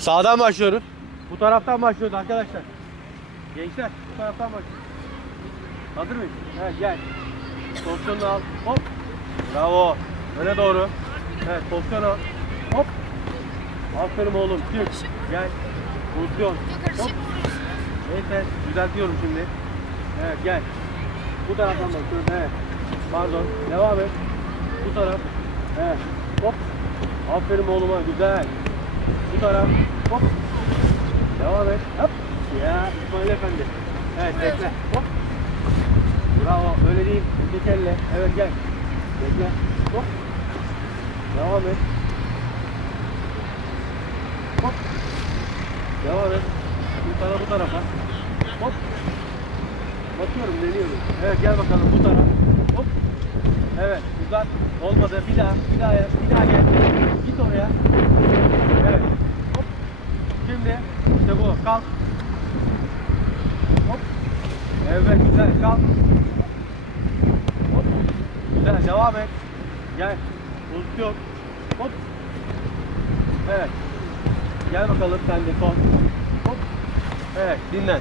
Sağdan başlıyoruz. Bu taraftan başlıyoruz arkadaşlar. Gençler bu taraftan başlıyoruz. Hazır mıyız? Evet gel. Pozisyonunu al. Hop. Bravo. Öne doğru. Evet pozisyon al. Hop. Aferin oğlum. Çık. Gel. Pozisyon. Hop. Neyse düzeltiyorum şimdi. Evet gel. Bu taraftan bakıyoruz. Evet. Pardon. Devam et. Bu taraf. Evet. Hop. Aferin oğluma. Güzel. Bu taraf. Hop. Devam et. Hop. Ya İsmail Efendi. Evet bekle. Hop. Bravo. Böyle değil. Geç elle. Evet gel. Bekle. Hop. Devam et. Hop. Devam et. Bu tarafa bu tarafa. Hop. Bakıyorum deniyorum. Evet gel bakalım bu taraf. Hop. Evet uzat. Olmadı. Bir daha. Bir daha yap. Bir daha gel. Git oraya. Evet. Hop. Şimdi işte bu. Kalk. Hop. Evet güzel. Kalk. Hop. Güzel. Devam et. Gel. Pozisyon. Hop. Evet. Gel bakalım sen de son. Hop. Evet dinlen.